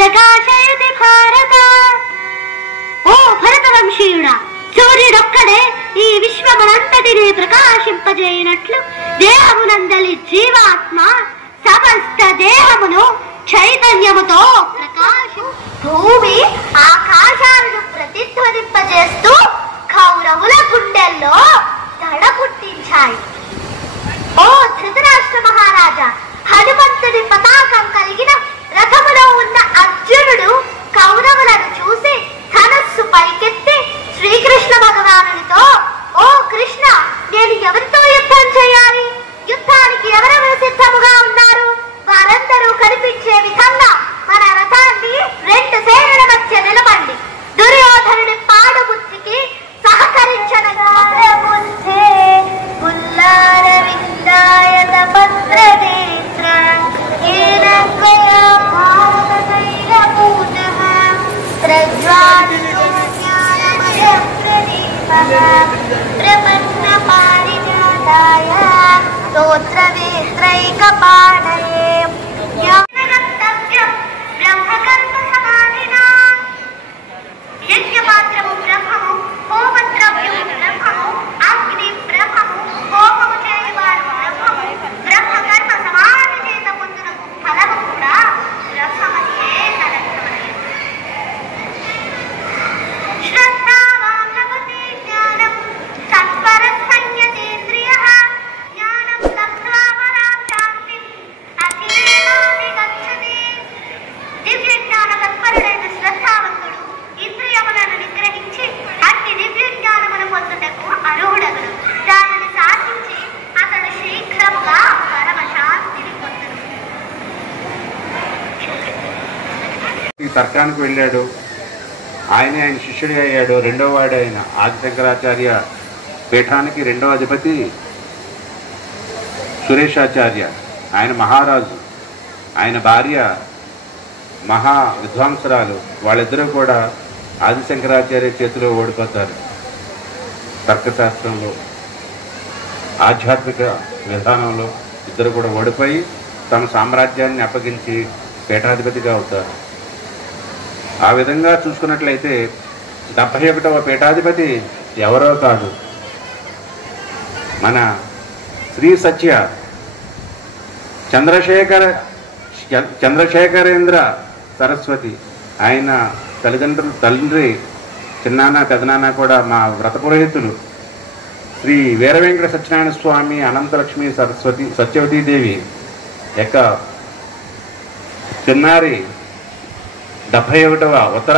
ప్రకాశయతి భారత. ఓ భరతవంశీయుడా, సూర్యుడొక్కడే ఈ విశ్వమనంతటిని ప్రకాశింపజేయనట్లు దేహమునందలి జీవాత్మ సమస్త దేహమును చైతన్యముతో ప్రకాశం భూమి ఆకాశాలను ప్రతిధ్వనింపజేస్తూ కౌరవుల గుండెల్లో దడ పుట్టించాయి. ఓ ధృతరాష్ట్ర మహారాజా, హనుమంతుడి పతాకం కలిగిన రథములో ఉన్న అర్జునుడు కౌరవులను చూసి ధనస్సు పైకెత్తి శ్రీకృష్ణ భగవానుడితో, ఓ కృష్ణ, నేను ఎవరితో యుద్ధం చేయాలి? యుద్ధానికి ఎవరెవరు సిద్ధముగా ఉన్నారు? వారందరూ కనిపించే విధంగా మన రథాన్ని రెండు సేనల మధ్య నిలబండి. దుర్యోధనుడి పాడు బుద్ధికి సహకరించనగా యజ్ఞపాత్రము బ్రహ్మము, హోమద్రవ్యము బ్రహ్మము, అగ్ని బ్రహ్మము, హోమము చేయవారు బ్రహ్మము, బ్రహ్మ కర్మ సమాధి చేత పొందిన ఫలము కూడా బ్రహ్మమనియే తలంచవలెను. శ్రద్ధావాన్ లభతే జ్ఞానం తత్పర సంయతేంద్రియః జ్ఞానం లబ్ధ్వా పరాం శాంతిం అధీనాధిగచ్చతి. దివ్య జ్ఞాన తత్పరుడైన శ్రద్ధావంతుడు ఇంద్రియములను నిగ్రహించి అట్టి దివ్య జ్ఞానమును పొందుటకు అర్హుడగును. దానిని సాధించి అతడు శీఘ్రముగా పరమశాంతిని పొందును. తర్కానికి వెళ్ళాడు. ఆయన శిష్యుడి అయ్యాడు. రెండవ వాడు ఆయన ఆదిశంకరాచార్య పీఠానికి రెండవ అధిపతి సురేషాచార్య. ఆయన మహారాజు, ఆయన భార్య మహా విద్వాంసరాలు. వాళ్ళిద్దరూ కూడా ఆదిశంకరాచార్య చేతిలో ఓడిపోతారు. తర్కశాస్త్రంలో, ఆధ్యాత్మిక విధానంలో ఇద్దరు కూడా ఓడిపోయి తమ సామ్రాజ్యాన్ని అప్పగించి పీఠాధిపతిగా అవుతారు. ఆ విధంగా చూసుకున్నట్లయితే 71వ పీఠాధిపతి ఎవరో కాదు, మన శ్రీ సత్య చంద్రశేఖరేంద్ర సరస్వతి. ఆయన తల్లిదండ్రులు, తండ్రి, చిన్నాన్న, పెదనాన్న కూడా మా వ్రత పురోహితులు శ్రీ వీరవెంకట సత్యనారాయణ స్వామి అనంతలక్ష్మి సరస్వతి సత్యవతీదేవి యొక్క చిన్నారి 71వ ఉత్తర